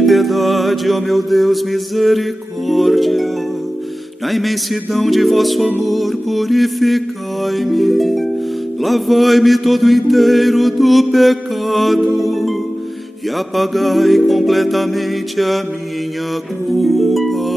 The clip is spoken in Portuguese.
Tende piedade, ó meu Deus, misericórdia. Na imensidão de vosso amor, purificai-me. Lavai-me todo inteiro do pecado e apagai completamente a minha culpa.